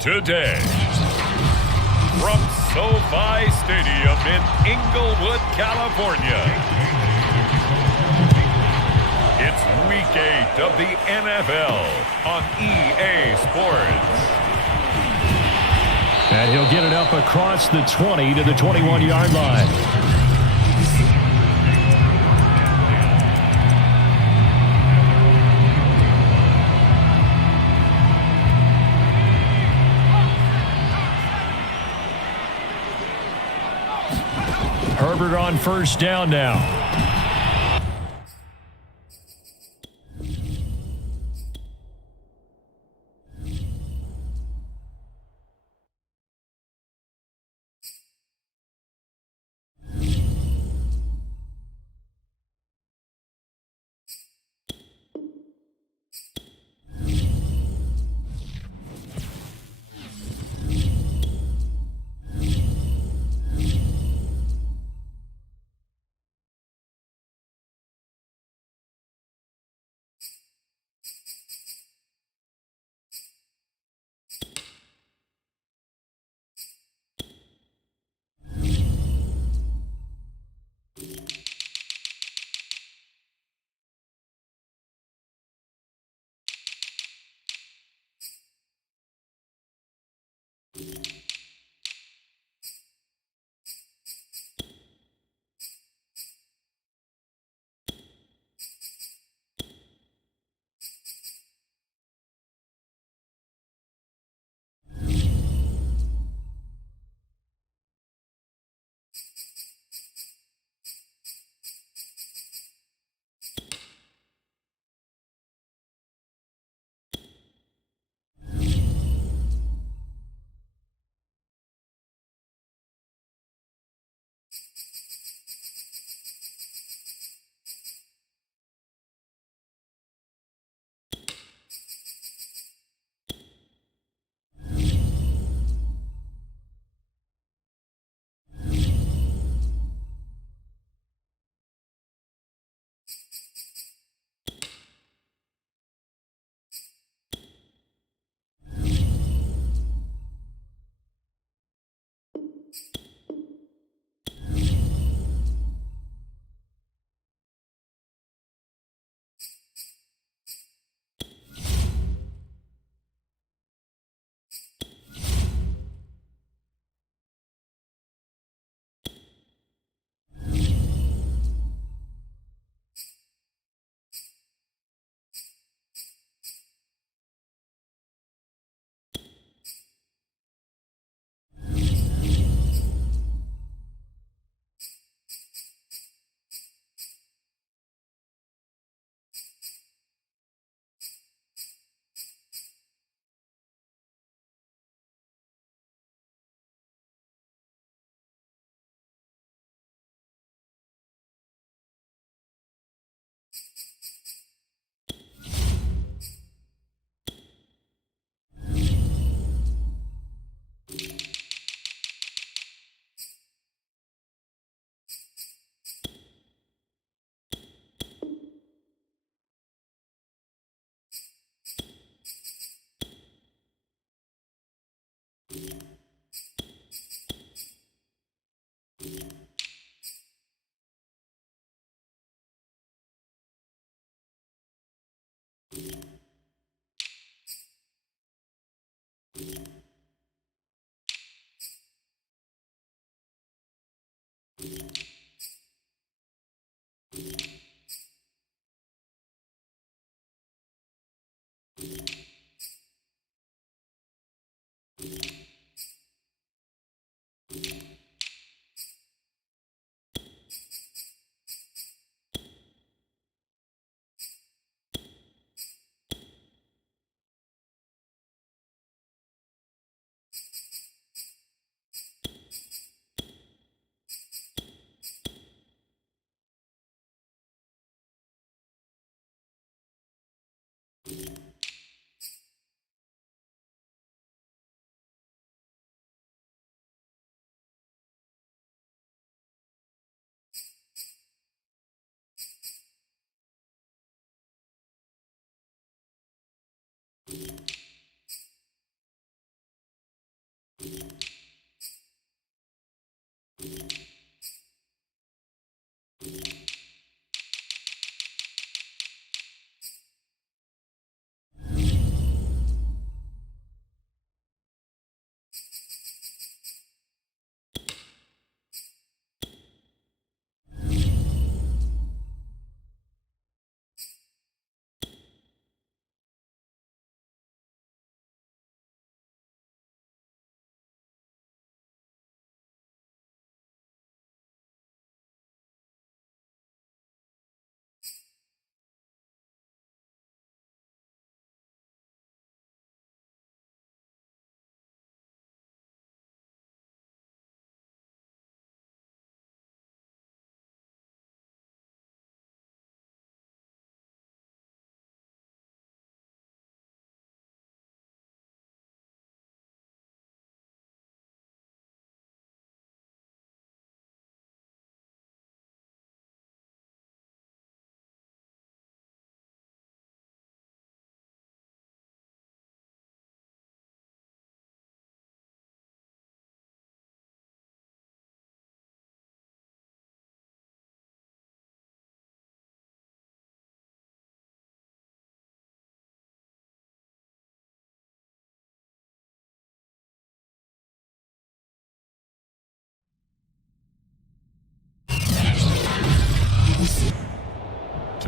Today, from SoFi Stadium in Inglewood, California, it's Week 8 of the NFL on EA Sports. And he'll get it up across the 20 to the 21-yard line. Herbert on first down now.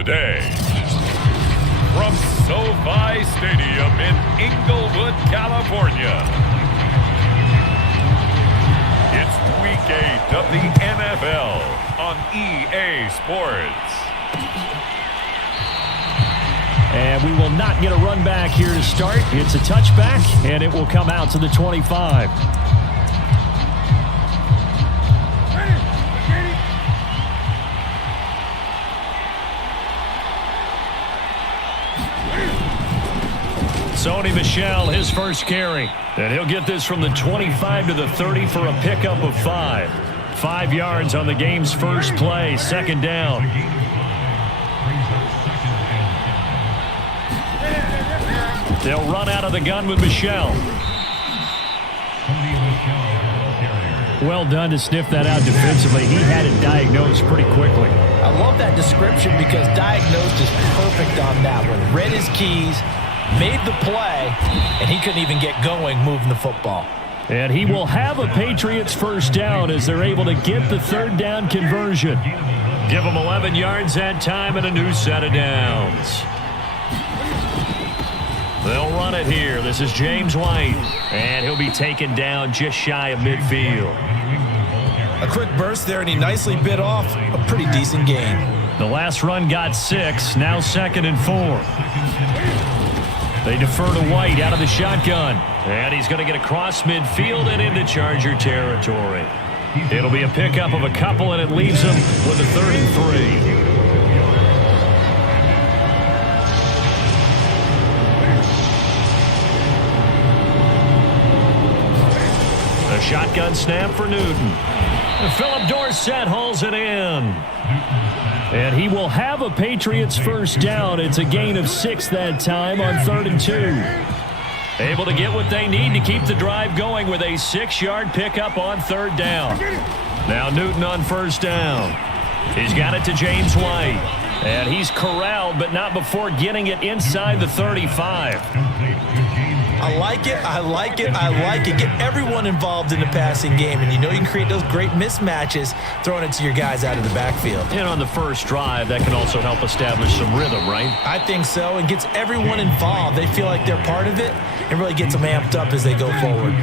today. From SoFi Stadium in Inglewood, California, it's Week 8 of the NFL on EA Sports. And we will not get a run back here to start. It's a touchback, and it will come out to the 25. Sony Michel, his first carry. And he'll get this from the 25 to the 30 for a pickup of 5. 5 yards on the game's first play, second down. They'll run out of the gun with Michel. Well done to sniff that out defensively. He had it diagnosed pretty quickly. I love that description because diagnosed is perfect on that one. Read his keys, made the play, and he couldn't even get going moving the football. And he will have a Patriots first down as they're able to get the third down conversion. Give them 11 yards that time and a new set of downs. They'll run it here. This is James White. And he'll be taken down just shy of midfield. A quick burst there, and he nicely bit off a pretty decent gain. The last run got 6. Now 2nd and 4. They defer to White out of the shotgun. And he's going to get across midfield and into Charger territory. It'll be a pickup of a couple, and it leaves him with a 3rd and 3. A shotgun snap for Newton. Philip Dorsett hauls it in. And he will have a Patriots first down. It's a gain of 6 that time on 3rd and 2. Able to get what they need to keep the drive going with a 6-yard pickup on 3rd down. Now Newton on first down. He's got it to James White. And he's corralled, but not before getting it inside the 35. I like it, I like it, I like it. Get everyone involved in the passing game, and you know you can create those great mismatches throwing it to your guys out of the backfield. And on the first drive, that can also help establish some rhythm, right? I think so, and gets everyone involved. They feel like they're part of it, and really gets them amped up as they go forward.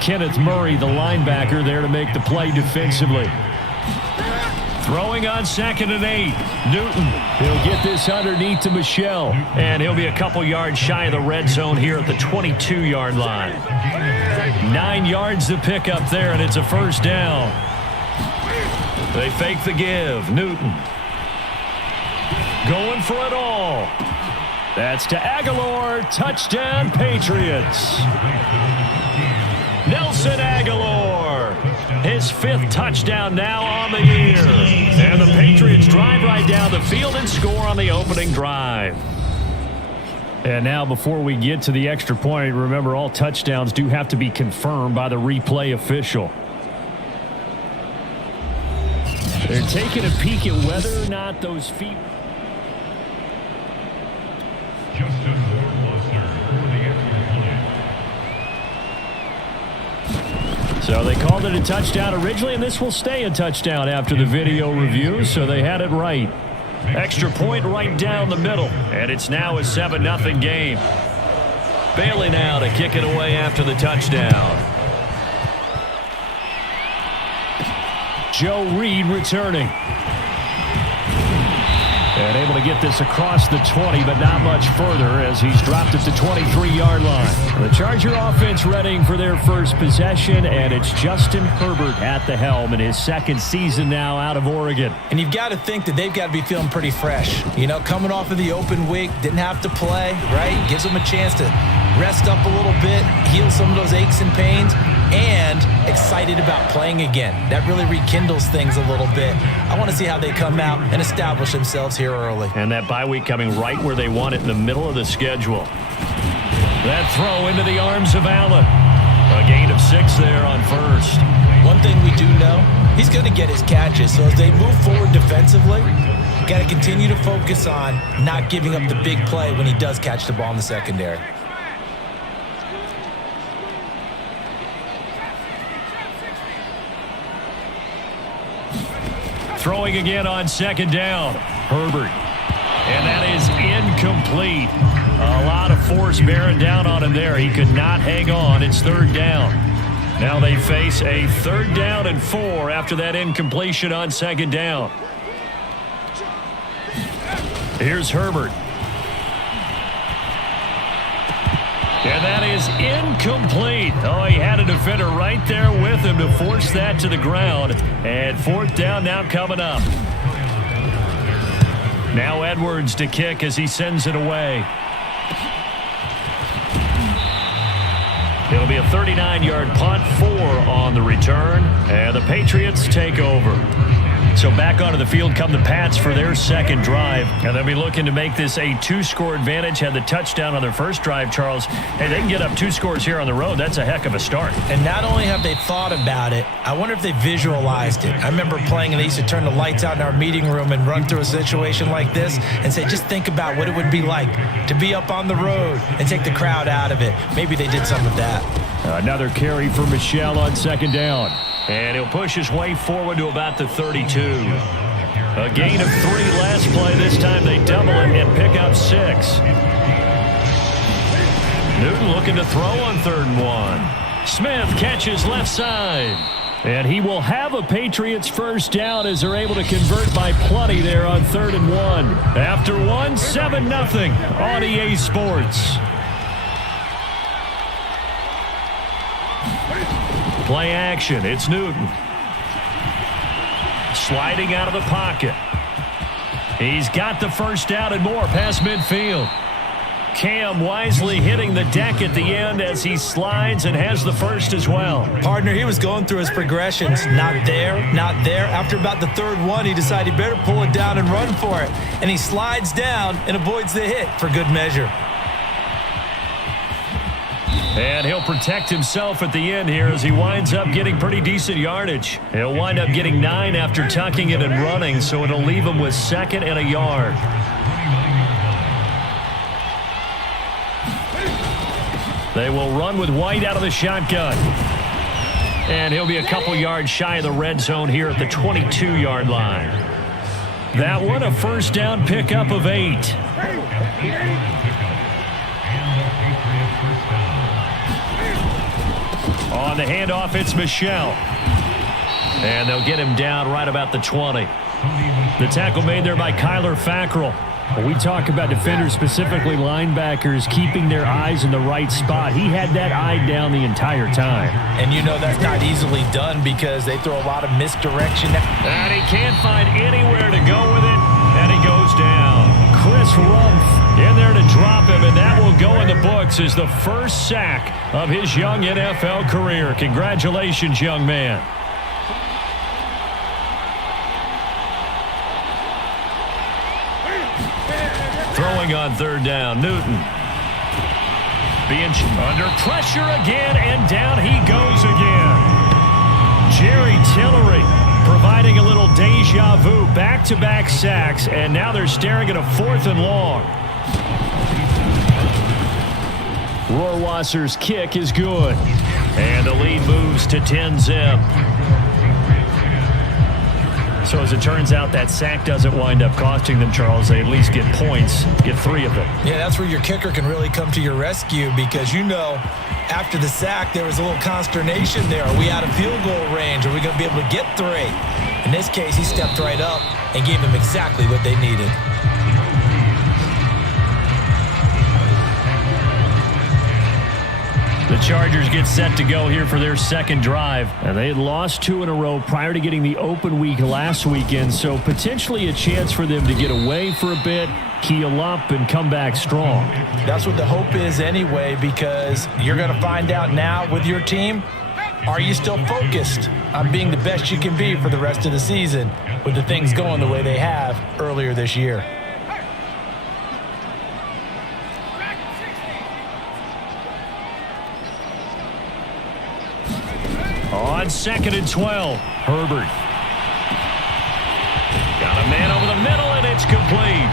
Kenneth Murray, the linebacker, there to make the play defensively. Throwing on 2nd and 8. Newton, he'll get this underneath to Michel. And he'll be a couple yards shy of the red zone here at the 22-yard line. 9 yards to pick up there, and it's a first down. They fake the give. Newton going for it all. That's to Aguilar. Touchdown, Patriots. Nelson Aguilar. His 5th touchdown now on the year. And the Patriots drive right down the field and score on the opening drive. And now before we get to the extra point, remember all touchdowns do have to be confirmed by the replay official. They're taking a peek at whether or not those feet... So they called it a touchdown originally, and this will stay a touchdown after the video review, so they had it right. Extra point right down the middle, and it's now a 7-0 game. Bailey now to kick it away after the touchdown. Joe Reed returning. And able to get this across the 20, but not much further as he's dropped at the 23-yard line. The Charger offense readying for their first possession, and it's Justin Herbert at the helm in his 2nd season now out of Oregon. And you've got to think that they've got to be feeling pretty fresh. You know, coming off of the open week, didn't have to play, right? Gives them a chance to rest up a little bit, heal some of those aches and pains, and excited about playing again. That really rekindles things a little bit. I want to see how they come out and establish themselves here early. And that bye week coming right where they want it in the middle of the schedule. That throw into the arms of Allen. A gain of 6 there on first. One thing we do know, he's going to get his catches. So as they move forward defensively, got to continue to focus on not giving up the big play when he does catch the ball in the secondary. Throwing again on 2nd down. Herbert And that is incomplete. A lot of force bearing down on him there. He could not hang on. It's third down. Now they face a 3rd down and 4 after that incompletion on 2nd down. Here's Herbert. And that is incomplete. Oh, he had a defender right there with him to force that to the ground. And 4th down now coming up. Now Edwards to kick as he sends it away. It'll be a 39-yard punt, 4 on the return, and the Patriots take over. So back onto the field come the Pats for their 2nd drive, and they'll be looking to make this a 2-score advantage. Had the touchdown on their first drive, Charles. Hey, they can get up 2 scores here on the road. That's a heck of a start. And not only have they thought about it, I wonder if they visualized it. I remember playing, and they used to turn the lights out in our meeting room and run through a situation like this and say, just think about what it would be like to be up on the road and take the crowd out of it. Maybe they did some of that. Another carry for Michel on 2nd down. And he'll push his way forward to about the 32. A gain of 3 last play. This time they double it and pick up 6. Newton looking to throw on 3rd and 1. Smith catches left side. And he will have a Patriots first down as they're able to convert by plenty there on 3rd and 1. After 1, 7-0 on EA Sports. Play action. It's Newton. Sliding out of the pocket. He's got the first down and more past midfield. Cam wisely hitting the deck at the end as he slides and has the first as well. Partner, he was going through his progressions. Not there, not there. After about the 3rd one, he decided he better pull it down and run for it. And he slides down and avoids the hit for good measure. And he'll protect himself at the end here as he winds up getting pretty decent yardage. He'll wind up getting 9 after tucking it and running, so it'll leave him with 2nd and a yard. They will run with White out of the shotgun. And he'll be a couple yards shy of the red zone here at the 22-yard line. That one, a first down pickup of 8. On the handoff, it's Michel. And they'll get him down right about the 20. The tackle made there by Kyler Fackrell. When we talk about defenders, specifically linebackers, keeping their eyes in the right spot, he had that eye down the entire time. And you know that's not easily done because they throw a lot of misdirection. And he can't find anywhere to go with it, and he goes down. Chris Rumph in there to drop him, and that will go in the books as the first sack of his young NFL career. Congratulations, young man. Throwing on 3rd down, Newton. Being under pressure again, and down he goes again. Jerry Tillery providing a little deja vu, back-to-back sacks, and now they're staring at a 4th and long. Rohrwasser's kick is good. And the lead moves to 10-zip. So as it turns out, that sack doesn't wind up costing them, Charles. They at least get points, get 3 of them. Yeah, that's where your kicker can really come to your rescue because, you know, after the sack, there was a little consternation there. Are we out of field goal range? Are we going to be able to get 3? In this case, he stepped right up and gave them exactly what they needed. The Chargers get set to go here for their 2nd drive. And they had lost 2 in a row prior to getting the open week last weekend, so potentially a chance for them to get away for a bit, keel up, and come back strong. That's what the hope is anyway, because you're going to find out now with your team, are you still focused on being the best you can be for the rest of the season with the things going the way they have earlier this year? On 2nd and 12, Herbert. Got a man over the middle, and it's complete.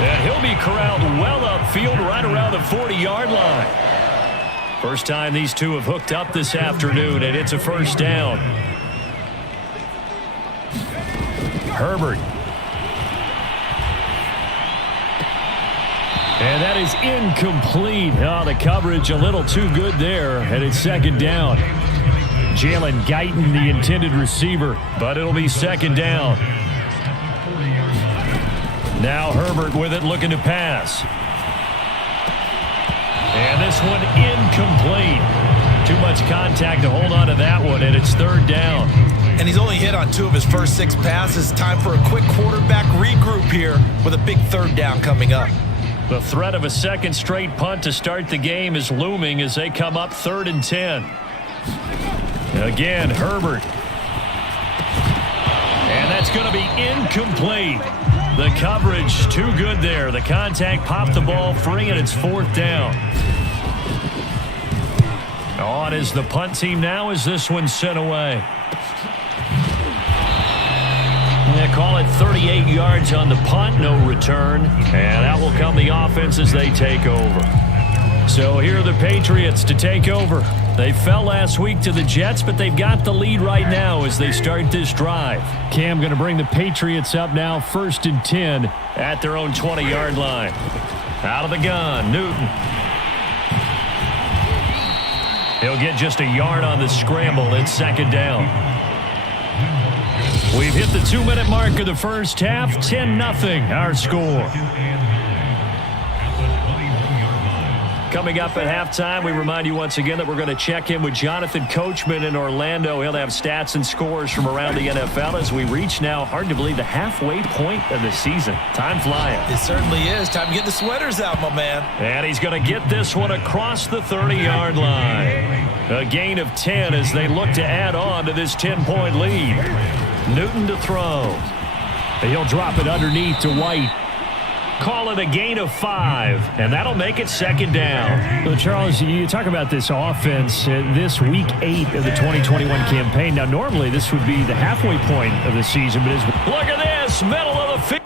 And he'll be corralled well upfield right around the 40-yard line. First time these two have hooked up this afternoon, and it's a first down. Herbert. And that is incomplete. Oh, the coverage a little too good there, and it's second down. Jalen Guyton, the intended receiver, but it'll be second down. Now Herbert with it, looking to pass. And this one incomplete. Too much contact to hold on to that one, and it's third down. And he's only hit on 2 of his first 6 passes. Time for a quick quarterback regroup here with a big third down coming up. The threat of a second straight punt to start the game is looming as they come up 3rd and 10. Again, Herbert. And that's going to be incomplete. The coverage too good there. The contact popped the ball free, and it's 4th down. On is the punt team now as this one's sent away. They call it 38 yards on the punt, no return. And that will come the offense as they take over. So here are the Patriots to take over. They fell last week to the Jets, but they've got the lead right now as they start this drive. Cam going to bring the Patriots up now 1st and 10 at their own 20-yard line. Out of the gun, Newton. He'll get just a yard on the scramble. It's second down. We've hit the 2-minute mark of the first half. 10-0 our score. Coming up at halftime, we remind you once again that we're going to check in with Jonathan Coachman in Orlando. He'll have stats and scores from around the NFL as we reach now, hard to believe, the halfway point of the season. Time flying. It certainly is. Time to get the sweaters out, my man. And he's going to get this one across the 30-yard line. A gain of 10 as they look to add on to this 10-point lead. Newton to throw. He'll drop it underneath to White. Call it a gain of 5, and that'll make it second down. Well, Charles, you talk about this offense, this week 8 of the 2021 campaign. Now, normally this would be the halfway point of the season, but look at this, middle of the field.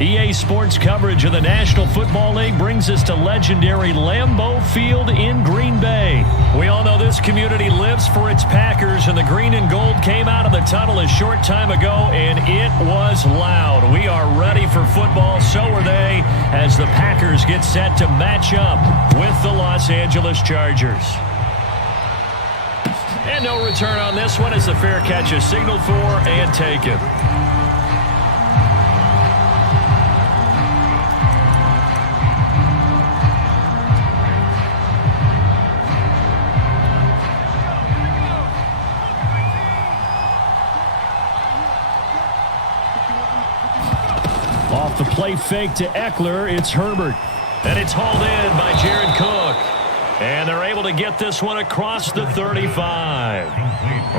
EA Sports coverage of the National Football League brings us to legendary Lambeau Field in Green Bay. We all know this community lives for its Packers, and the green and gold came out of the tunnel a short time ago, and it was loud. We are ready for football, so are they, as the Packers get set to match up with the Los Angeles Chargers. And no return on this one as the fair catch is signaled for and taken. Off the play fake to Eckler, it's Herbert. And it's hauled in by Jared Cook. And they're able to get this one across the 35.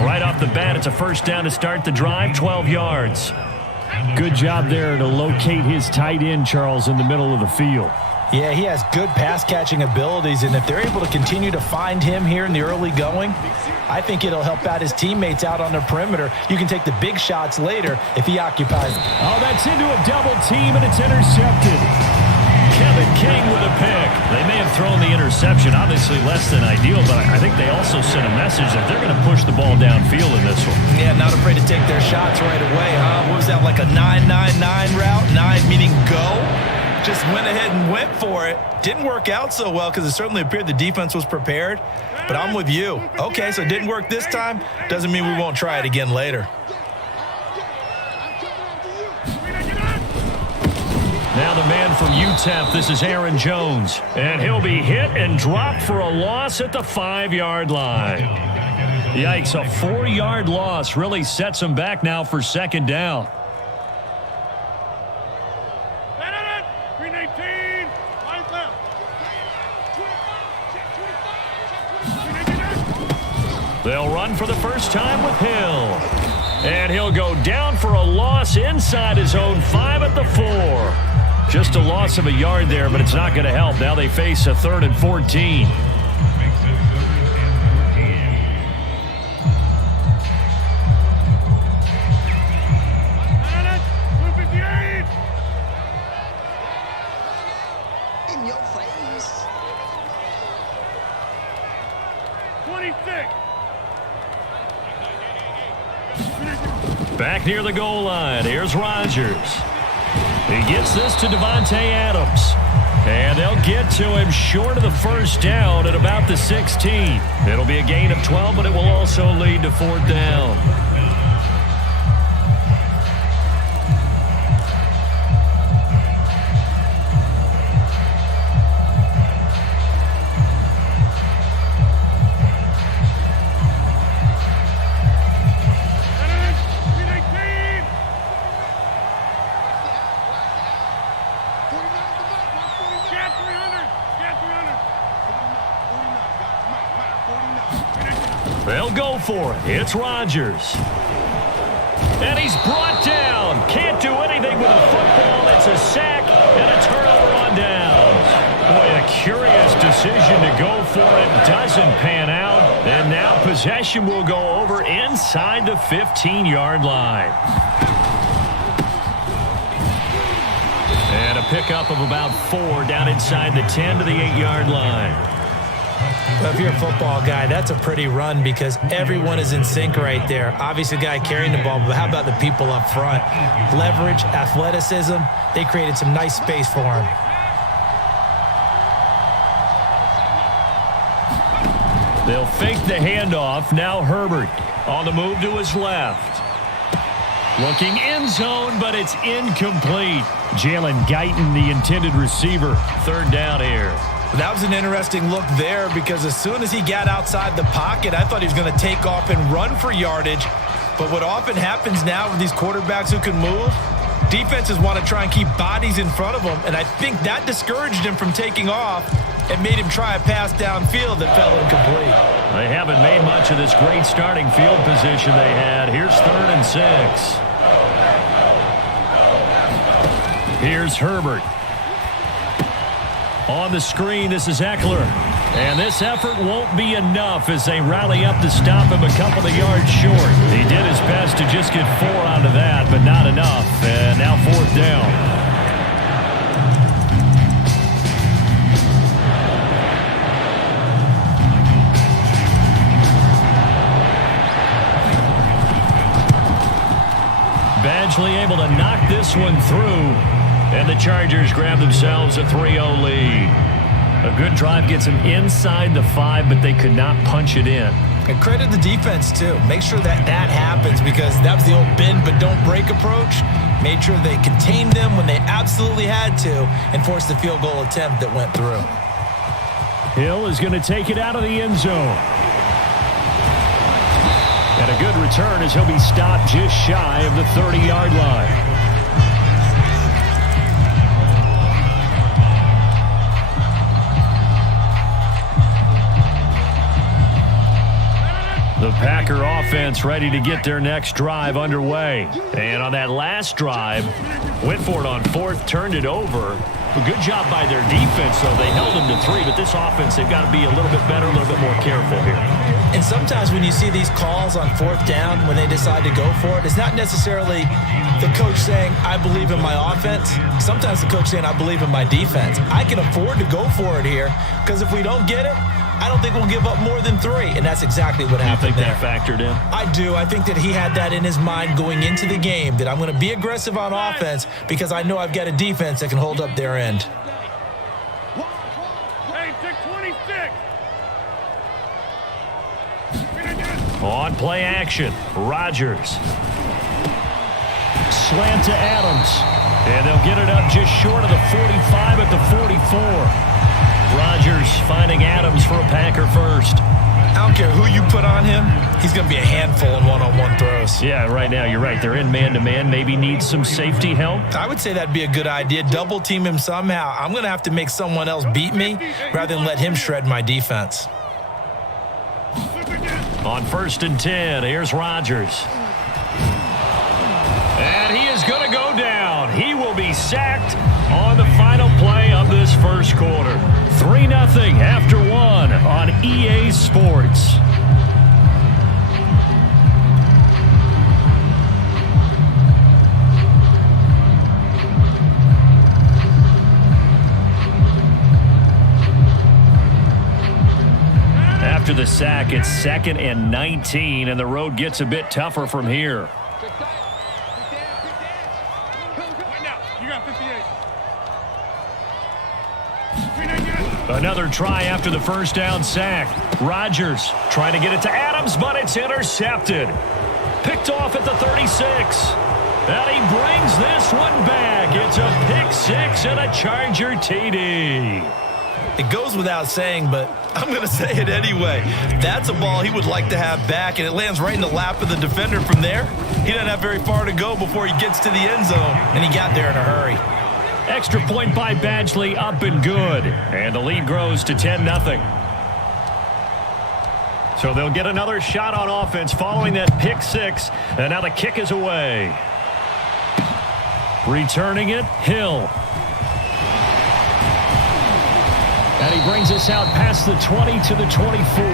Right off the bat, it's a first down to start the drive, 12 yards. Good job there to locate his tight end, Charles, in the middle of the field. Yeah, he has good pass-catching abilities, and if they're able to continue to find him here in the early going, I think it'll help out his teammates out on the perimeter. You can take the big shots later if he occupies. Oh, that's into a double team, and it's intercepted. Kevin King with a pick. They may have thrown the interception, obviously less than ideal, but I think they also sent a message that they're going to push the ball downfield in this one. Yeah, not afraid to take their shots right away, huh? What was that, like a 9-9-9 route? 9 meaning go? Just went ahead and went for it. Didn't work out so well because it certainly appeared the defense was prepared. But I'm with you. Okay, so it didn't work this time. Doesn't mean we won't try it again later. Now the man from UTEP, this is Aaron Jones. And he'll be hit and dropped for a loss at the 5-yard line. Yikes, a 4-yard loss really sets him back now for second down. They'll run for the first time with Hill. And he'll go down for a loss inside his own 5 at the 4. Just a loss of a yard there, but it's not going to help. Now they face a 3rd and 14. In your face. 26. Back near the goal line, here's Rodgers. He gets this to Devontae Adams. And they'll get to him short of the first down at about the 16. It'll be a gain of 12, but it will also lead to 4th down. They'll go for it. It's Rodgers. And he's brought down. Can't do anything with the football. It's a sack and a turnover on downs. Boy, a curious decision to go for it. Doesn't pan out. And now possession will go over inside the 15-yard line. And a pickup of about 4 down inside the 10 to the 8-yard line. Well, if you're a football guy, that's a pretty run because everyone is in sync right there. Obviously, the guy carrying the ball, but how about the people up front? Leverage, athleticism, they created some nice space for him. They'll fake the handoff. Now Herbert on the move to his left. Looking end zone, but it's incomplete. Jalen Guyton, the intended receiver. 3rd down here. That was an interesting look there because as soon as he got outside the pocket, I thought he was going to take off and run for yardage. But what often happens now with these quarterbacks who can move, defenses want to try and keep bodies in front of them, and I think that discouraged him from taking off and made him try a pass downfield that fell incomplete. They haven't made much of this great starting field position they had. Here's 3rd and 6. Here's Herbert. On the screen, this is Eckler. And this effort won't be enough as they rally up to stop him a couple of yards short. He did his best to just get 4 out of that, but not enough. And now 4th down. Badgley able to knock this one through. And the Chargers grab themselves a 3-0 lead. A good drive gets them inside the 5, but they could not punch it in. And credit the defense, too. Make sure that happens because that was the old bend but don't break approach. Made sure they contained them when they absolutely had to and forced the field goal attempt that went through. Hill is going to take it out of the end zone. And a good return as he'll be stopped just shy of the 30-yard line. The Packer offense ready to get their next drive underway. And on that last drive, went for it on 4th, turned it over. A good job by their defense, though. They held them to 3, but this offense, they've got to be a little bit better, a little bit more careful here. And sometimes when you see these calls on 4th down, when they decide to go for it, it's not necessarily the coach saying, I believe in my offense. Sometimes the coach saying, I believe in my defense. I can afford to go for it here because if we don't get it, I don't think we'll give up more than 3, and that's exactly what happened there. You think that factored in? I do. I think that he had that in his mind going into the game, that I'm going to be aggressive on offense because I know I've got a defense that can hold up their end. Hey, 626. On play action, Rodgers. Slant to Adams. And they'll get it up just short of the 45 at the 44. Rodgers finding Adams for a Packer first. I don't care who you put on him. He's going to be a handful in one-on-one throws. Yeah, right now you're right. They're in man-to-man. Maybe need some safety help. I would say that'd be a good idea. Double team him somehow. I'm going to have to make someone else beat me rather than let him shred my defense. On 1st and 10, here's Rodgers. And he is going to go down. He will be sacked on the final play of this first quarter. 3-0 after 1 on EA Sports. After the sack, it's 2nd and 19, and the road gets a bit tougher from here. Another try after the first down sack. Rodgers trying to get it to Adams, but it's intercepted. Picked off at the 36. And he brings this one back. It's a pick 6 and a Charger TD. It goes without saying, but I'm going to say it anyway. That's a ball he would like to have back, and it lands right in the lap of the defender from there. He doesn't have very far to go before he gets to the end zone, and he got there in a hurry. Extra point by Badgley, up and good. And the lead grows to 10-0. So they'll get another shot on offense following that pick 6. And now the kick is away. Returning it, Hill. And he brings us out past the 20 to the 24.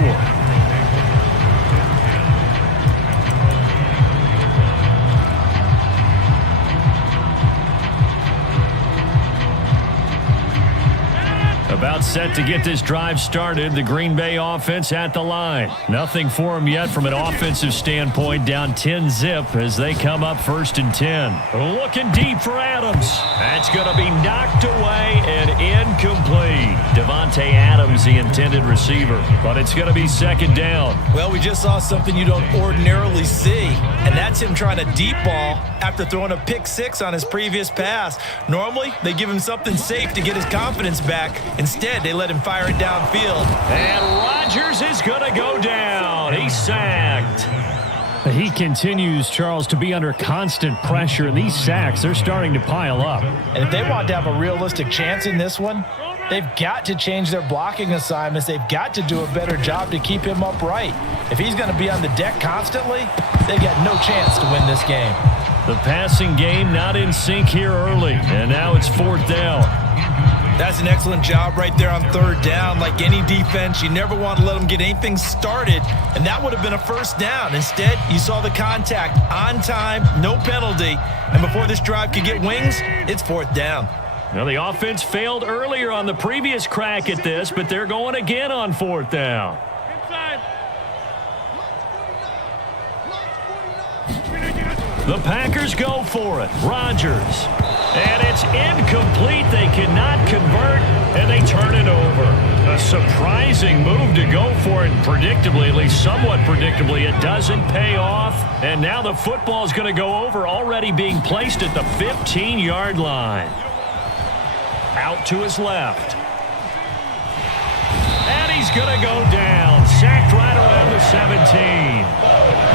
About set to get this drive started. The Green Bay offense at the line. Nothing for them yet from an offensive standpoint. Down 10-0 as they come up 1st and 10. Looking deep for Adams. That's going to be knocked away and incomplete. Devontae Adams, the intended receiver. But it's going to be 2nd down. Well, we just saw something you don't ordinarily see, and that's him trying to deep ball after throwing a pick 6 on his previous pass. Normally, they give him something safe to get his confidence back. Instead, they let him fire it downfield. And Rodgers is going to go down. He's sacked. He continues, Charles, to be under constant pressure. And these sacks, they're starting to pile up. And if they want to have a realistic chance in this one, they've got to change their blocking assignments. They've got to do a better job to keep him upright. If he's going to be on the deck constantly, they've got no chance to win this game. The passing game not in sync here early. And now it's 4th down. That's an excellent job right there on 3rd down. Like any defense, you never want to let them get anything started, and that would have been a 1st down. Instead, you saw the contact on time, no penalty, and before this drive could get wings, it's 4th down. Now, the offense failed earlier on the previous crack at this, but they're going again on 4th down. Inside. The Packers go for it. Rodgers. And it's incomplete. They cannot convert, and they turn it over. A surprising move to go for it. Predictably, at least somewhat predictably, it doesn't pay off. And now the football is going to go over, already being placed at the 15-yard line. Out to his left. And he's going to go down. Sacked right around the 17.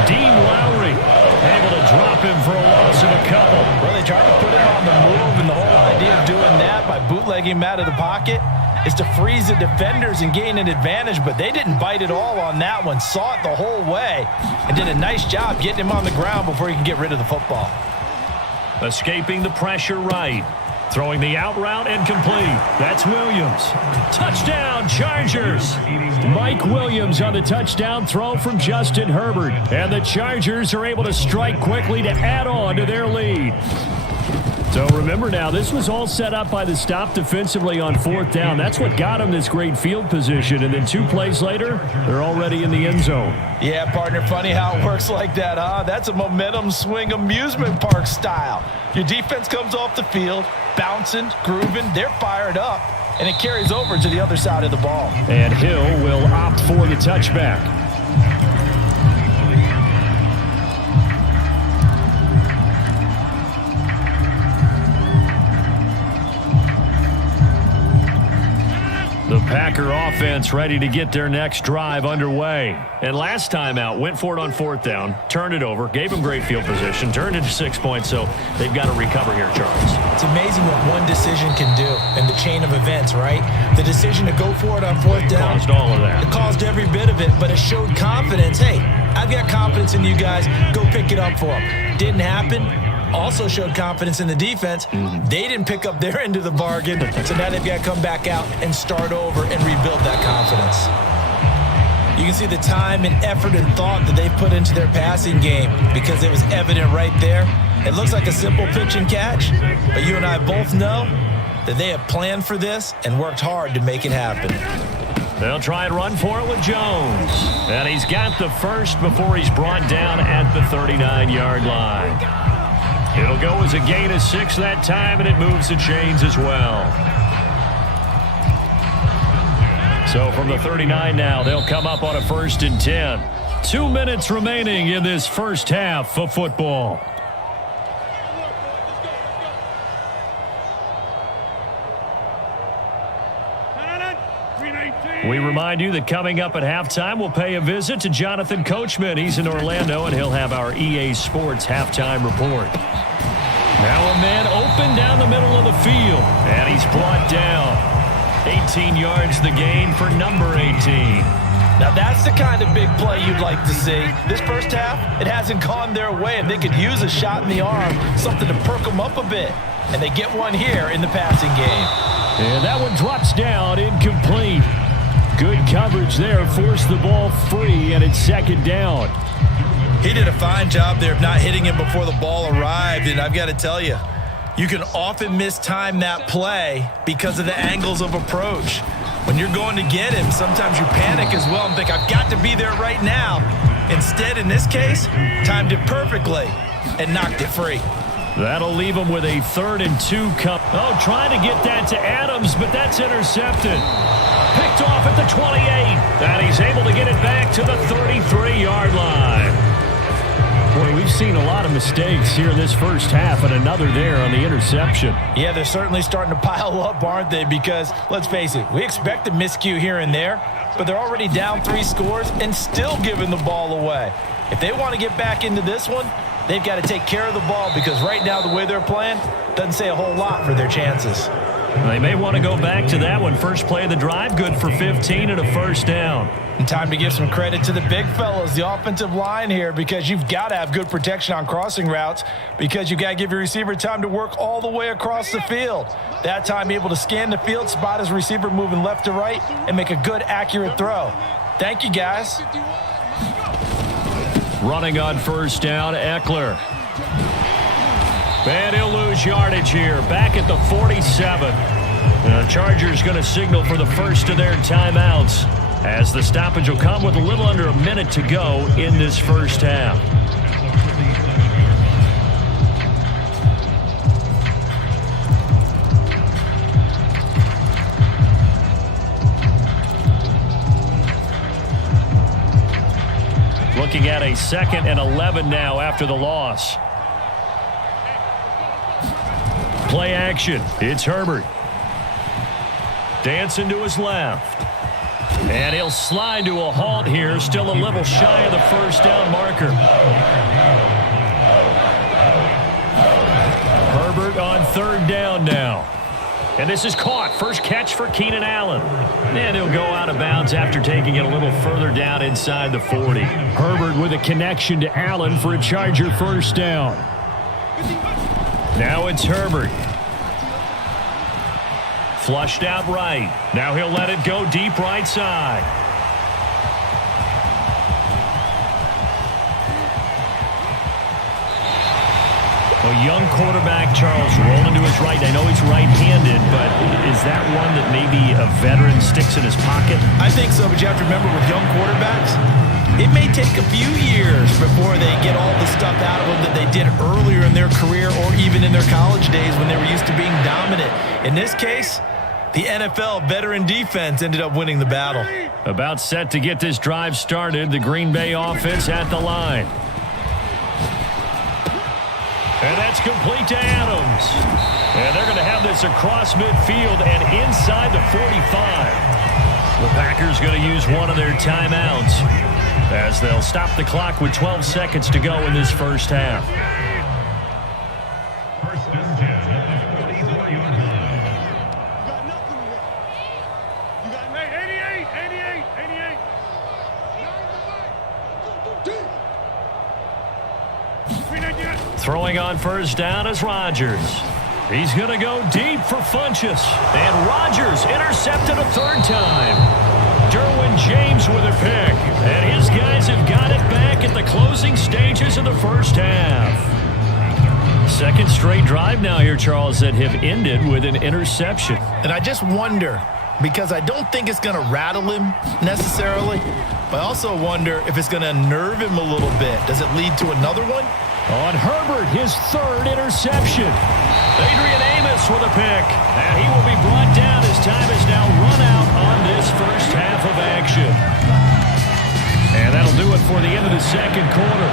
Dean Lowry able to drop him for a loss of a couple. Well, they tried to put him on the move, and the whole idea of doing that by bootlegging him out of the pocket is to freeze the defenders and gain an advantage, but they didn't bite at all on that one. Saw it the whole way and did a nice job getting him on the ground before he can get rid of the football. Escaping the pressure right. Throwing the out route and complete. That's Williams. Touchdown, Chargers. Mike Williams on the touchdown throw from Justin Herbert. And the Chargers are able to strike quickly to add on to their lead. So remember now, this was all set up by the stop defensively on 4th down. That's what got them this great field position. And then 2 plays later, they're already in the end zone. Yeah, partner, funny how it works like that, huh? That's a momentum swing amusement park style. Your defense comes off the field, bouncing, grooving, they're fired up, and it carries over to the other side of the ball. And Hill will opt for the touchback. The Packer offense ready to get their next drive underway. And last time out, went for it on 4th down, turned it over, gave them great field position, turned it to 6 points, so they've got to recover here, Charles. It's amazing what one decision can do in the chain of events, right? The decision to go for it on 4th down. Caused all of that. It caused every bit of it, but it showed confidence. Hey, I've got confidence in you guys. Go pick it up for them. Didn't happen. Also showed confidence in the defense. They didn't pick up their end of the bargain, so now they've got to come back out and start over and rebuild that confidence. You can see the time and effort and thought that they put into their passing game because it was evident right there. It looks like a simple pitch and catch, but you and I both know that they have planned for this and worked hard to make it happen. They'll try and run for it with Jones. And he's got the first before he's brought down at the 39-yard line. It'll go as a gain of 6 that time, and it moves the chains as well. So from the 39 now, they'll come up on a 1st and 10. 2 minutes remaining in this first half of football. We remind you that coming up at halftime, we'll pay a visit to Jonathan Coachman. He's in Orlando, and he'll have our EA Sports halftime report. Now a man open down the middle of the field, and he's brought down. 18 yards the gain for number 18. Now that's the kind of big play you'd like to see. This first half, it hasn't gone their way, and they could use a shot in the arm, something to perk them up a bit. And they get one here in the passing game. And that one drops down, incomplete. Good coverage there, forced the ball free, and it's 2nd down. He did a fine job there of not hitting him before the ball arrived, and I've got to tell you, you can often mistime that play because of the angles of approach. When you're going to get him, sometimes you panic as well and think, I've got to be there right now. Instead, in this case, timed it perfectly and knocked it free. That'll leave him with a 3rd and 2 come. Oh, trying to get that to Adams, but that's intercepted. Picked off at the 28. And he's able to get it back to the 33-yard line. Boy, we've seen a lot of mistakes here in this first half, and another there on the interception. Yeah, they're certainly starting to pile up, aren't they? Because, let's face it, we expect a miscue here and there, but they're already down 3 scores and still giving the ball away. If they want to get back into this one, they've got to take care of the ball because right now the way they're playing doesn't say a whole lot for their chances. They may want to go back to that one. First play of the drive, good for 15 and a 1st down. And time to give some credit to the big fellas, the offensive line here, because you've got to have good protection on crossing routes because you've got to give your receiver time to work all the way across the field. That time able to scan the field, spot his receiver moving left to right, and make a good, accurate throw. Thank you, guys. Running on 1st down, Eckler. And he'll lose yardage here. Back at the 47. The Chargers going to signal for the first of their timeouts as the stoppage will come with a little under a minute to go in this first half. Looking at a 2nd and 11 now after the loss. Play action. It's Herbert. Dancing to his left. And he'll slide to a halt here. Still a little shy of the 1st down marker. Herbert on 3rd down now. And this is caught. First catch for Keenan Allen. And he'll go out of bounds after taking it a little further down inside the 40. Herbert with a connection to Allen for a Charger 1st down. Now it's Herbert. Flushed out right. Now he'll let it go deep right side. A young quarterback, Charles, rolling to his right. I know he's right-handed, but is that one that maybe a veteran sticks in his pocket? I think so, but you have to remember with young quarterbacks, it may take a few years before they get all the stuff out of them that they did earlier in their career or even in their college days when they were used to being dominant. In this case, the NFL veteran defense ended up winning the battle. About set to get this drive started, the Green Bay offense at the line. And that's complete to Adams. And they're going to have this across midfield and inside the 45. The Packers going to use one of their timeouts as they'll stop the clock with 12 seconds to go in this first half. First and 10 at the 44-yard line. You got nothing with it. You got 88, 88, 88. Throwing on first down is Rodgers. He's going to go deep for Funchess. And Rodgers intercepted a third time. Derwin James with a pick. And his guys have got it back at the closing stages of the first half. Second straight drive now here, Charles, that have ended with an interception. And I just wonder, because I don't think it's going to rattle him necessarily, but I also wonder if it's going to nerve him a little bit. Does it lead to another one? On Herbert, his third interception. Adrian Amos with a pick. And he will be brought down as time is now run out on this first half of action. And that'll do it for the end of the second quarter.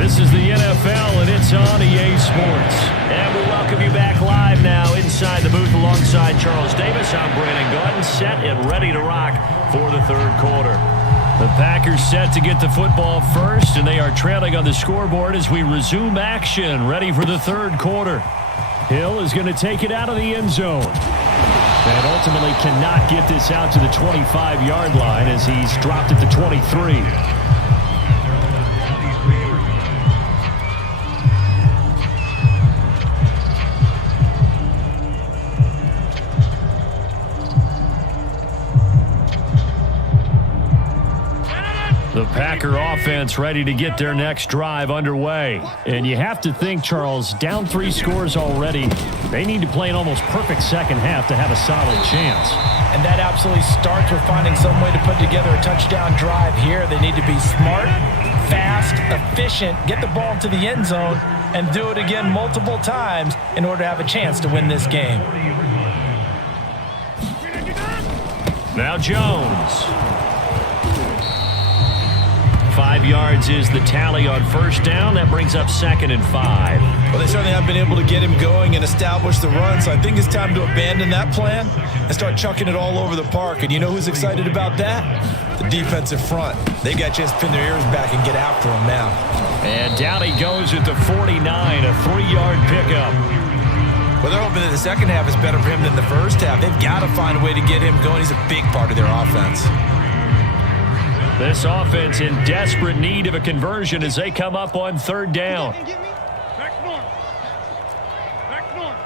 This is the NFL, and it's on EA Sports. And we welcome you back live now inside the booth alongside Charles Davis. I'm Brandon Gordon, set and ready to rock for the third quarter. The Packers set to get the football first, and they are trailing on the scoreboard as we resume action, ready for the third quarter. Hill is going to take it out of the end zone. And ultimately cannot get this out to the 25-yard line as he's dropped at the 23. The Packer offense ready to get their next drive underway. And you have to think, Charles, down 3 scores already. They need to play an almost perfect second half to have a solid chance. And that absolutely starts with finding some way to put together a touchdown drive here. They need to be smart, fast, efficient, get the ball to the end zone, and do it again multiple times in order to have a chance to win this game. Now Jones. 5 yards is the tally on first down. That brings up 2nd and 5. Well, they certainly have been able to get him going and establish the run, so I think it's time to abandon that plan and start chucking it all over the park. And you know who's excited about that? The defensive front. They got to just pin their ears back and get after him now. And down he goes at the 49, a 3-yard pickup. Well, they're hoping that the second half is better for him than the first half. They've got to find a way to get him going. He's a big part of their offense. This offense in desperate need of a conversion as they come up on third down. Back north. Back north.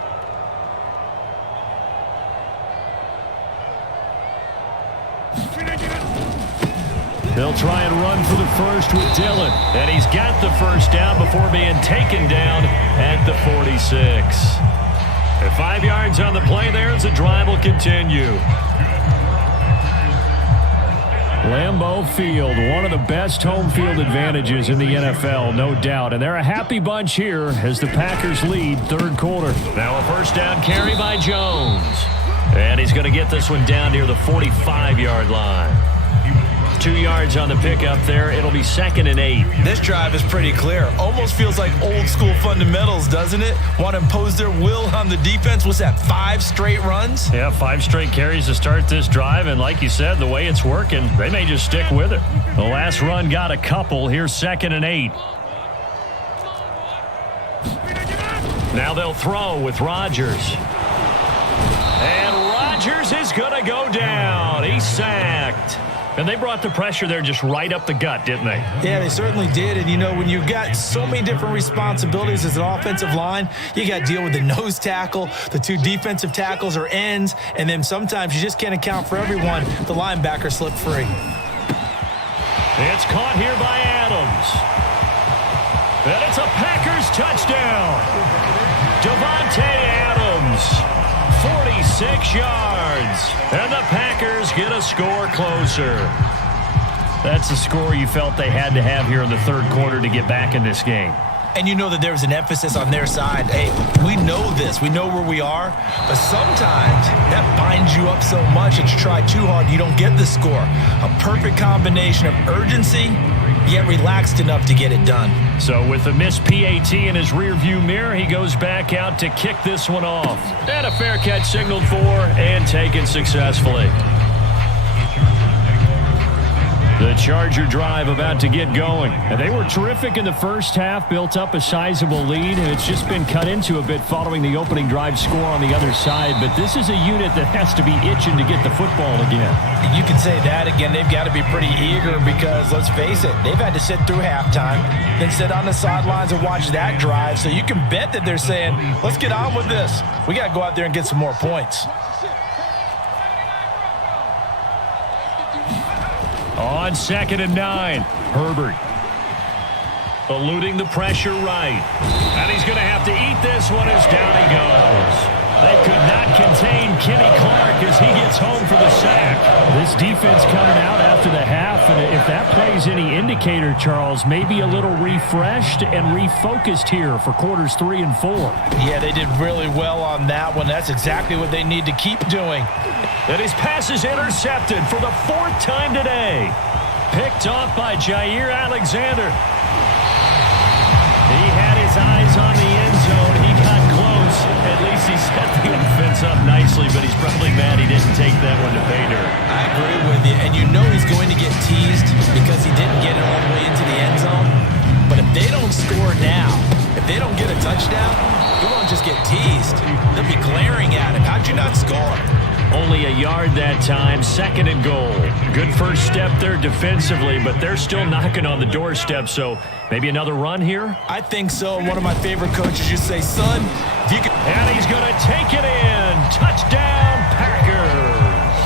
They'll try and run for the first with Dillon. And he's got the first down before being taken down at the 46. At 5 yards on the play there as the drive will continue. Lambeau Field, one of the best home field advantages in the NFL, no doubt. And they're a happy bunch here as the Packers lead third quarter. Now a first down carry by Jones. And he's going to get this one down near the 45-yard line. 2 yards on the pickup there. It'll be 2nd and 8. This drive is pretty clear. Almost feels like old school fundamentals, doesn't it? Want to impose their will on the defense. What's that, 5 straight runs? Yeah, 5 straight carries to start this drive. And like you said, the way it's working, they may just stick with it. The last run got a couple. Here's 2nd and 8. Now they'll throw with Rodgers. And Rodgers is going to go down. He's sacked. And they brought the pressure there just right up the gut, didn't they? Yeah, they certainly did. And, when you've got so many different responsibilities as an offensive line, you got to deal with the nose tackle, the 2 defensive tackles or ends, and then sometimes you just can't account for everyone. The linebacker slipped free. It's caught here by Adams. And it's a Packers touchdown. Devontae Adams, 46 yards. And the Packers get a score closer. That's the score you felt they had to have here in the third quarter to get back in this game. And you know that there was an emphasis on their side. Hey, we know this. We know where we are. But sometimes that binds you up so much that you try too hard, you don't get the score. A perfect combination of urgency, yet relaxed enough to get it done. So with the missed PAT in his rearview mirror, he goes back out to kick this one off. And a fair catch signaled for and taken successfully. The Charger drive about to get going. And they were terrific in the first half, built up a sizable lead, and it's just been cut into a bit following the opening drive score on the other side. But this is a unit that has to be itching to get the football again. You can say that again. They've got to be pretty eager because, let's face it, they've had to sit through halftime, then sit on the sidelines and watch that drive. So you can bet that they're saying, let's get on with this. We got to go out there and get some more points. On 2nd and 9, Herbert eluding the pressure right. And he's going to have to eat this one as down he goes. They could not contain Kenny Clark as he gets home for the sack. This defense coming out after the half, and if that plays any indicator, Charles, maybe a little refreshed and refocused here for quarters 3 and 4. Yeah, they did really well on that one. That's exactly what they need to keep doing. And his pass is intercepted for the 4th time today. Picked off by Jair Alexander. He had his eyes on the end zone. He got close. At least he set the offense up nicely, but he's probably mad he didn't take that one to pay dirt. I agree with you. And you know he's going to get teased because he didn't get it all the way into the end zone. But if they don't score now, if they don't get a touchdown, he won't just get teased. They'll be glaring at him. How'd you not score? Only a yard that time, 2nd and goal. Good first step there defensively, but they're still knocking on the doorstep, so maybe another run here? I think so. One of my favorite coaches used to say, son, if you can... And he's going to take it in. Touchdown, Packers.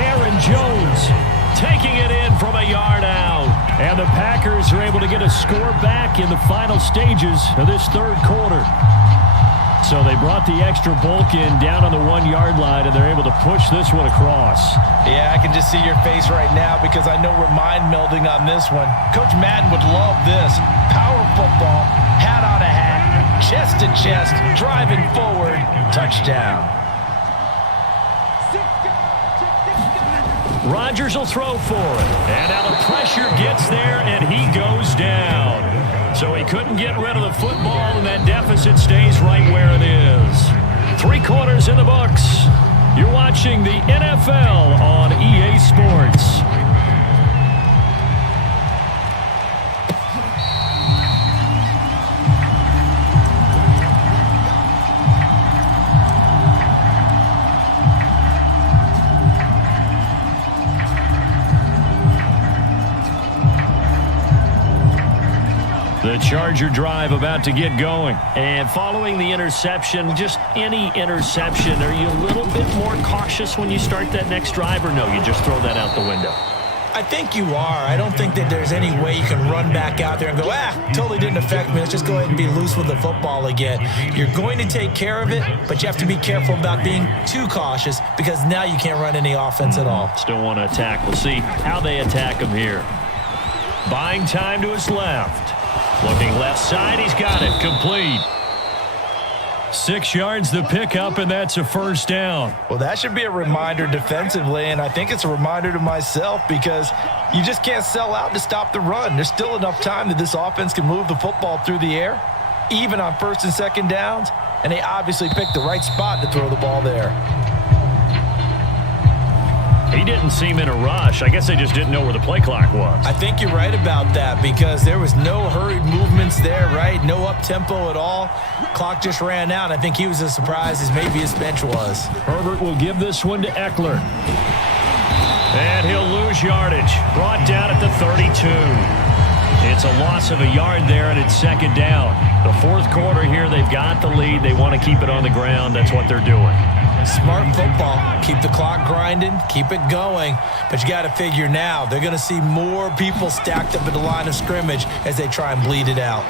Aaron Jones taking it in from a yard out. And the Packers are able to get a score back in the final stages of this third quarter. So they brought the extra bulk in down on the 1-yard line, and they're able to push this one across. Yeah, I can just see your face right now because I know we're mind melding on this one. Coach Madden would love this. Power football, hat on a hat, chest to chest, driving forward, touchdown. Rodgers will throw for it. And now the pressure gets there, and he goes down. So he couldn't get rid of the football, and that deficit stays right where it is. 3 quarters in the books. You're watching the NFL on EA Sports. The Charger drive about to get going. And following the interception, just any interception, are you a little bit more cautious when you start that next drive, or no, you just throw that out the window? I think you are. I don't think that there's any way you can run back out there and go, totally didn't affect me. Let's just go ahead and be loose with the football again. You're going to take care of it, but you have to be careful about being too cautious because now you can't run any offense at all. Still want to attack. We'll see how they attack him here. Buying time to his left. Looking left side, he's got it. Complete. 6 yards the pickup, and that's a first down. Well, that should be a reminder defensively, and I think it's a reminder to myself because you just can't sell out to stop the run. There's still enough time that this offense can move the football through the air, even on 1st and 2nd downs, and they obviously picked the right spot to throw the ball there. He didn't seem in a rush. I guess they just didn't know where the play clock was. I think you're right about that because there was no hurried movements there, right? No up-tempo at all. Clock just ran out. I think he was as surprised as maybe his bench was. Herbert will give this one to Eckler. And he'll lose yardage. Brought down at the 32. It's a loss of a yard there, and it's second down. The fourth quarter here, they've got the lead. They want to keep it on the ground. That's what they're doing. Smart football. Keep the clock grinding. Keep it going. But you got to figure now, they're going to see more people stacked up at the line of scrimmage as they try and bleed it out.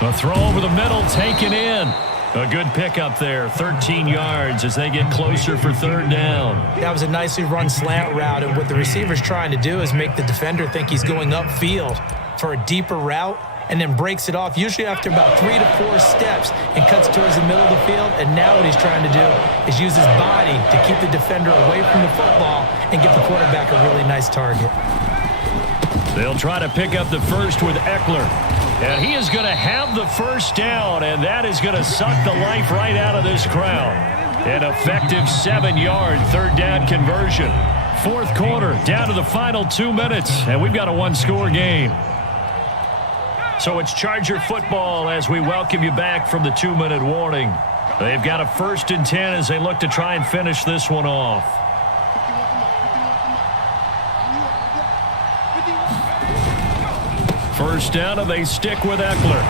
A throw over the middle, taken in. A good pickup there, 13 yards as they get closer for third down. That was a nicely run slant route, and what the receiver's trying to do is make the defender think he's going upfield for a deeper route and then breaks it off, usually after about 3 to 4 steps, and cuts towards the middle of the field. And now what he's trying to do is use his body to keep the defender away from the football and give the quarterback a really nice target. They'll try to pick up the first with Eckler. And he is going to have the first down, and that is going to suck the life right out of this crowd. An effective 7-yard third down conversion. Fourth quarter, down to the final 2 minutes, and we've got a one-score game. So it's Charger football as we welcome you back from the 2-minute warning. They've got a 1st and 10 as they look to try and finish this one off. First down, and they stick with Eckler.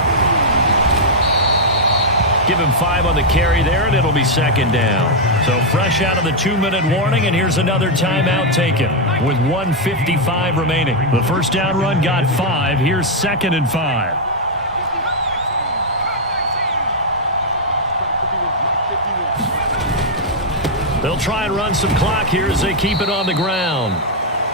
Give him 5 on the carry there, and it'll be second down. So fresh out of the 2-minute warning, and here's another timeout taken with 1:55 remaining. The first down run got 5. Here's 2nd and 5. They'll try and run some clock here as they keep it on the ground.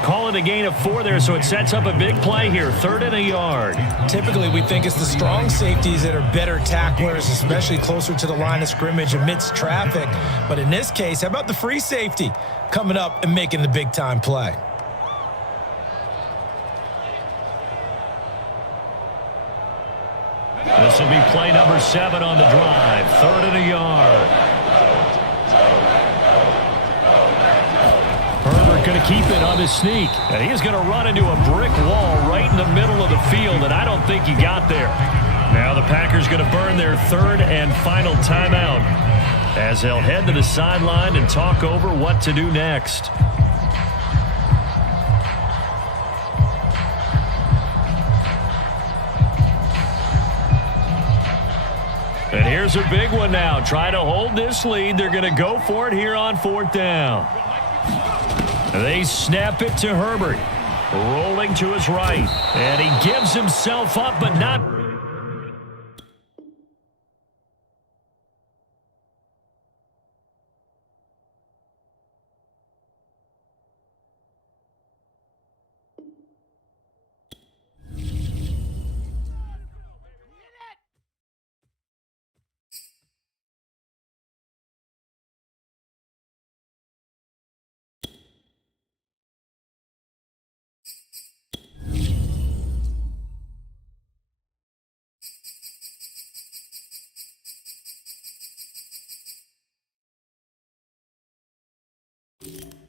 Call it a gain of 4 there, so it sets up a big play here. 3rd and a yard. Typically, we think it's the strong safeties that are better tacklers, especially closer to the line of scrimmage amidst traffic. But in this case, how about the free safety coming up and making the big-time play? This will be play number 7 on the drive. 3rd and a yard. Going to keep it on his sneak. And he's going to run into a brick wall right in the middle of the field, and I don't think he got there. Now the Packers going to burn their 3rd and final timeout as they'll head to the sideline and talk over what to do next. And here's a big one now. Trying to hold this lead. They're going to go for it here on 4th down. They snap it to Herbert. Rolling to his right. And he gives himself up, but not. You